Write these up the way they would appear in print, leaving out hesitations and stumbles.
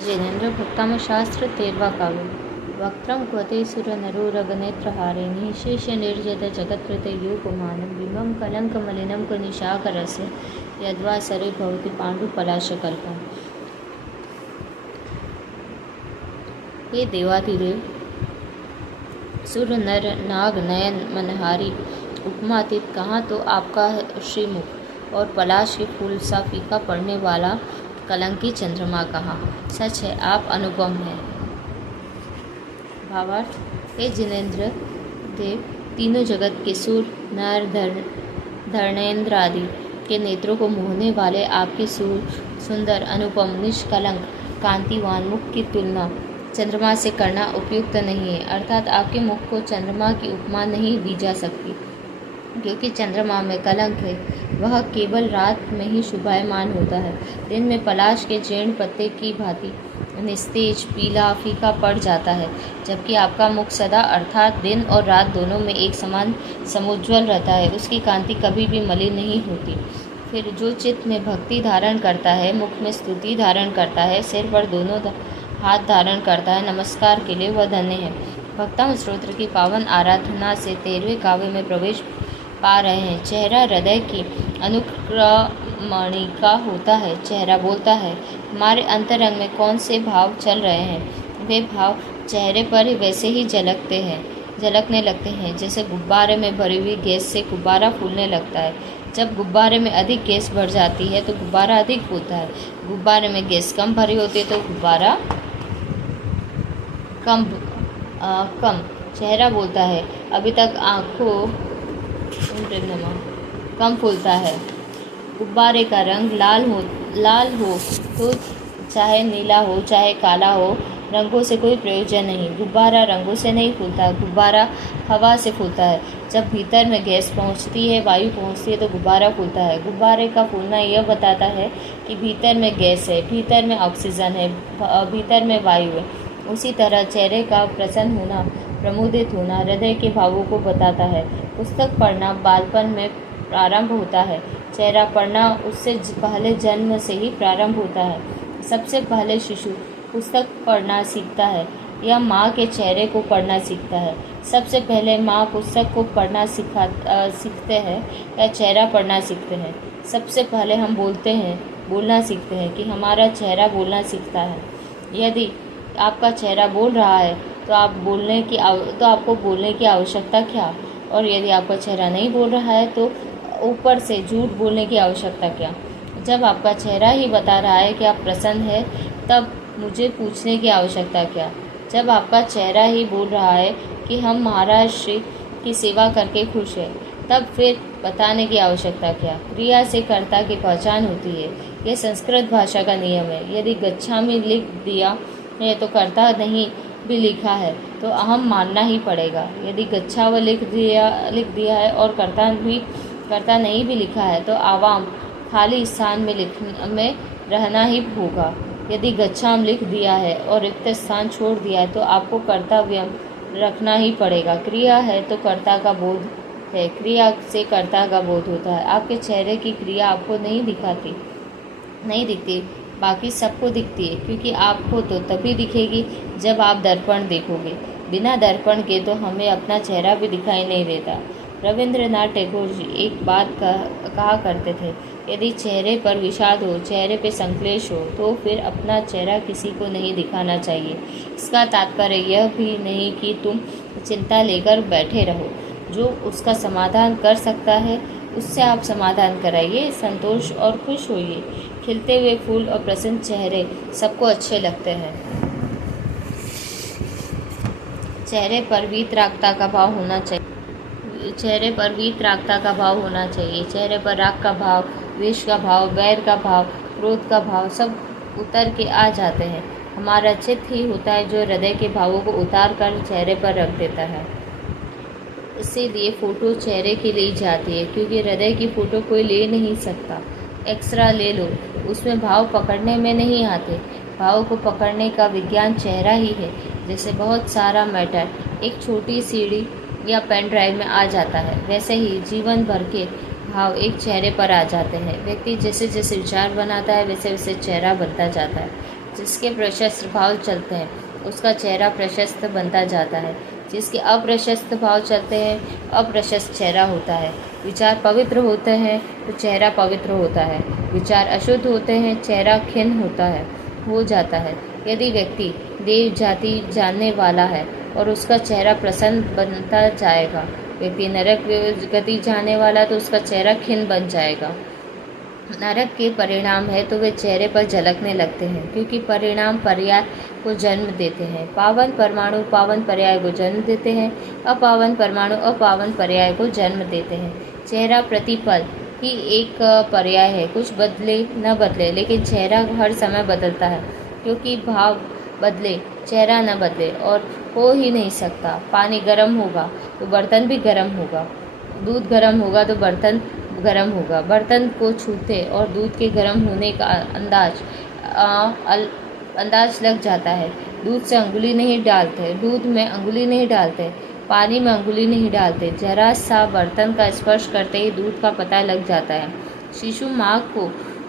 जिनेन्द्र भक्ताम शास्त्र 13वां काव्य। वक्त्रं क्वते सुरनरोरगनेत्रहारिणी शेष्य निर्जत जगत्कृते योपमानं विमं कलङ्कमलिनं निशाकरस्य यद्वा सरे भवति पाण्डुपलाशकल्पम्। हे देवाधिदेव, सुर नर नाग नयन मनहारी उपमातीत कहाँ तो आपका श्रीमुख और पलाश के फूल सा फीका पड़ने वाला कलंकी चंद्रमा कहाँ। सच है, आप अनुपम हैं। भावार्थ: हे जिनेन्द्र देव, तीनों जगत के सूर नर धर्णेन्द्र आदि के नेत्रों को मोहने वाले आपके सुंदर अनुपम निष्कलंक कांतिवान मुख की तुलना चंद्रमा से करना उपयुक्त नहीं है। अर्थात आपके मुख को चंद्रमा की उपमा नहीं दी जा सकती, क्योंकि चंद्रमा में कलंक है। वह केवल रात में ही शोभायमान होता है, दिन में पलाश के जीर्ण पत्ते की भांति निस्तेज पीला फीका पड़ जाता है, जबकि आपका मुख सदा अर्थात दिन और रात दोनों में एक समान समुज्ज्वल रहता है। उसकी कांति कभी भी मलिन नहीं होती। फिर जो चित्त में भक्ति धारण करता है, मुख में स्तुति धारण करता है, सिर पर दोनों हाथ धारण करता है, नमस्कार के लिए वह धन्य है। भक्ताम स्तोत्र की पावन आराधना से 13वें काव्य में प्रवेश पा रहे हैं। चेहरा हृदय की अनुक्रमणिका होता है। चेहरा बोलता है। हमारे अंतरंग में कौन से भाव चल रहे हैं, वे भाव चेहरे पर ही वैसे ही झलकने लगते हैं, जैसे गुब्बारे में भरी हुई गैस से गुब्बारा फूलने लगता है। जब गुब्बारे में अधिक गैस भर जाती है तो गुब्बारा अधिक फूलता है। गुब्बारे में गैस कम भरी होती है तो गुब्बारा कम। चेहरा बोलता है, अभी तक आँखों कम फूलता है। गुब्बारे का रंग लाल हो तो चाहे नीला हो चाहे काला हो, रंगों से कोई प्रयोजन नहीं। गुब्बारा रंगों से नहीं फूलता, गुब्बारा हवा से फूलता है। जब भीतर में गैस पहुंचती है, वायु पहुंचती है तो गुब्बारा फूलता है। गुब्बारे का फूलना यह बताता है कि भीतर में गैस है, भीतर में ऑक्सीजन है, भीतर में वायु है। उसी तरह चेहरे का प्रसन्न होना, प्रमुदित होना हृदय के भावों को बताता है। पुस्तक पढ़ना बालपन में प्रारंभ होता है। चेहरा पढ़ना उससे पहले जन्म से ही प्रारंभ होता है। सबसे पहले शिशु पुस्तक पढ़ना सीखता है या माँ के चेहरे को पढ़ना सीखता है। सबसे पहले माँ पुस्तक को पढ़ना सीखते हैं या चेहरा पढ़ना सीखते हैं। सबसे पहले हम बोलना सीखते हैं कि हमारा चेहरा बोलना सीखता है। यदि आपका चेहरा बोल रहा है तो आपको बोलने की आवश्यकता क्या, और यदि आपका चेहरा नहीं बोल रहा है तो ऊपर से झूठ बोलने की आवश्यकता क्या। जब आपका चेहरा ही बता रहा है कि आप प्रसन्न हैं, तब मुझे पूछने की आवश्यकता क्या। जब आपका चेहरा ही बोल रहा है कि हम महाराज श्री की सेवा करके खुश हैं, तब फिर बताने की आवश्यकता क्या। क्रिया से कर्ता की पहचान होती है। यह संस्कृत भाषा का नियम है। यदि गच्छामि लिख दिया है तो कर्ता नहीं भी लिखा है तो अहम मानना ही पड़ेगा। यदि गच्छाव लिख दिया है और कर्ता नहीं भी लिखा है तो आवाम खाली स्थान में रहना ही होगा। यदि गच्छाम लिख दिया है और रिक्त स्थान छोड़ दिया है तो आपको कर्तव्य रखना ही पड़ेगा। क्रिया है तो कर्ता का बोध है, क्रिया से कर्ता का बोध होता है। आपके चेहरे की क्रिया आपको नहीं दिखती, बाकी सबको दिखती है, क्योंकि आपको तो तभी दिखेगी जब आप दर्पण देखोगे। बिना दर्पण के तो हमें अपना चेहरा भी दिखाई नहीं देता। रविंद्रनाथ टैगोर जी एक बात कहा करते थे, यदि चेहरे पर विषाद हो, चेहरे पे संक्लेश हो, तो फिर अपना चेहरा किसी को नहीं दिखाना चाहिए। इसका तात्पर्य यह भी नहीं कि तुम चिंता लेकर बैठे रहो। जो उसका समाधान कर सकता है उससे आप समाधान कराइए, संतोष और खुश होइए। खिलते हुए फूल और प्रसन्न चेहरे सबको अच्छे लगते हैं। चेहरे पर वीतरागता का भाव होना चाहिए। चेहरे पर राग का भाव, द्वेष का भाव, वैर का भाव, क्रोध का भाव सब उतर के आ जाते हैं। हमारा चित्त ही होता है जो हृदय के भावों को उतार कर चेहरे पर रख देता है। इसीलिए फ़ोटो चेहरे की ली जाती है, क्योंकि हृदय की फ़ोटो कोई ले नहीं सकता। एक्सरा ले लो, उसमें भाव पकड़ने में नहीं आते। भाव को पकड़ने का विज्ञान चेहरा ही है। जैसे बहुत सारा मैटर एक छोटी सीडी या पेन ड्राइव में आ जाता है, वैसे ही जीवन भर के भाव एक चेहरे पर आ जाते हैं। व्यक्ति जैसे जैसे विचार बनाता है वैसे वैसे चेहरा बनता जाता है। जिसके प्रशस्त भाव चलते हैं उसका चेहरा प्रशस्त बनता जाता है। जिसके अप्रशस्त भाव चलते हैं अप्रशस्त चेहरा होता है। विचार पवित्र होते हैं तो चेहरा पवित्र होता है। विचार अशुद्ध होते हैं चेहरा खिन्न होता है हो जाता है। यदि व्यक्ति देव जाति जानने वाला है और उसका चेहरा प्रसन्न बनता जाएगा, व्यक्ति नरक गति जानने वाला तो उसका चेहरा खिन्न बन जाएगा। नरक के परिणाम है तो वे चेहरे पर झलकने लगते हैं, क्योंकि परिणाम पर्याय को जन्म देते हैं। पावन परमाणु पावन पर्याय को जन्म देते हैं, अपावन परमाणु अपावन पर्याय को जन्म देते हैं। चेहरा प्रतिपल ही एक पर्याय है, कुछ बदले न बदले, लेकिन चेहरा हर समय बदलता है, क्योंकि भाव बदले चेहरा न बदले और हो ही नहीं सकता। पानी गर्म होगा तो बर्तन भी गर्म होगा, दूध गर्म होगा तो बर्तन गर्म होगा। बर्तन को छूते और दूध के गर्म होने का अंदाज लग जाता है। दूध से अंगुली नहीं डालते, दूध में अंगुली नहीं डालते, पानी में अंगुली नहीं डालते, जरा सा बर्तन का स्पर्श करते ही दूध का पता लग जाता है। शिशु माँ को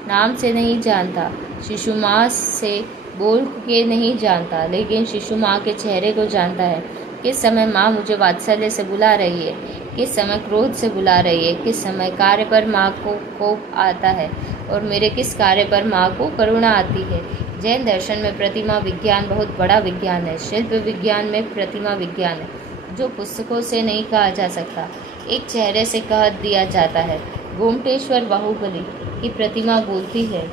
नाम से नहीं जानता, शिशु माँ से बोल के नहीं जानता, लेकिन शिशु माँ के चेहरे को जानता है। किस समय माँ मुझे वात्सल्य से बुला रही है, किस समय क्रोध से बुला रही है, किस समय कार्य पर माँ को कोप आता है और मेरे किस कार्य पर माँ को करुणा आती है। जैन दर्शन में प्रतिमा विज्ञान बहुत बड़ा विज्ञान है। शिल्प विज्ञान में प्रतिमा विज्ञान है, जो पुस्तकों से नहीं कहा जा सकता, एक चेहरे से कह दिया जाता है। गोमटेश्वर बाहुबली की प्रतिमा बोलती है,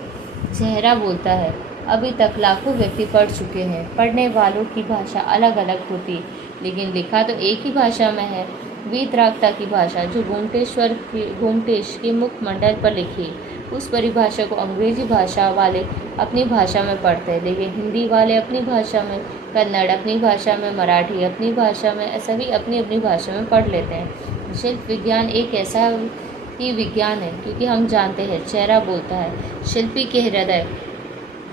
चेहरा बोलता है। अभी तक लाखों व्यक्ति पढ़ चुके हैं। पढ़ने वालों की भाषा अलग अलग होती है, लेकिन लिखा तो एक ही भाषा में है, वीतरागता की भाषा, जो गोमटेश के मुखमंडल पर लिखी। उस परिभाषा को अंग्रेजी भाषा वाले अपनी भाषा में पढ़ते हैं, लेकिन हिंदी वाले अपनी भाषा में, कन्नड़ अपनी भाषा में, मराठी अपनी भाषा में, सभी अपनी अपनी भाषा में पढ़ लेते हैं। शिल्प विज्ञान एक ऐसा ही विज्ञान है, क्योंकि हम जानते हैं चेहरा बोलता है। शिल्पी के हृदय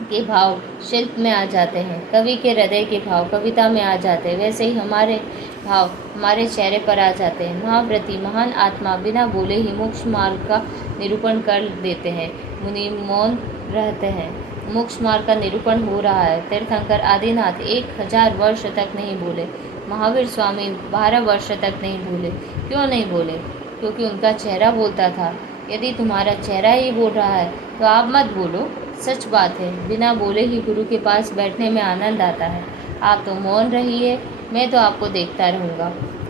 के भाव शिल्प में आ जाते हैं, कवि के हृदय के भाव कविता में आ जाते हैं, वैसे ही हमारे भाव हमारे चेहरे पर आ जाते हैं। महाव्रती महान आत्मा बिना बोले ही मोक्ष मार्ग का निरूपण कर देते हैं। मुनि मौन रहते हैं, मोक्ष मार्ग का निरूपण हो रहा है। तीर्थंकर आदिनाथ 1000 वर्ष तक नहीं बोले, महावीर स्वामी 12 वर्ष तक नहीं बोले। क्यों नहीं बोले? क्योंकि उनका चेहरा बोलता था। यदि तुम्हारा चेहरा ही बोल रहा है तो आप मत बोलो। सच बात है, बिना बोले ही गुरु के पास बैठने में आनंद आता है। आप तो मौन रहिए, मैं तो आपको देखता रहूँगा।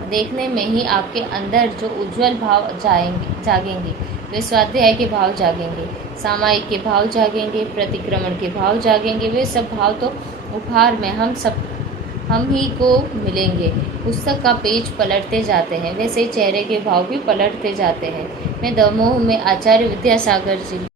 देखने में ही आपके अंदर जो उज्जवल भाव जागेंगे, वे स्वाध्याय के भाव जागेंगे, सामायिक के भाव जागेंगे, प्रतिक्रमण के भाव जागेंगे। वे सब भाव तो उपहार में हम ही को मिलेंगे। पुस्तक का पेज पलटते जाते हैं, वैसे चेहरे के भाव भी पलटते जाते हैं। मैं दमोह में आचार्य विद्यासागर जी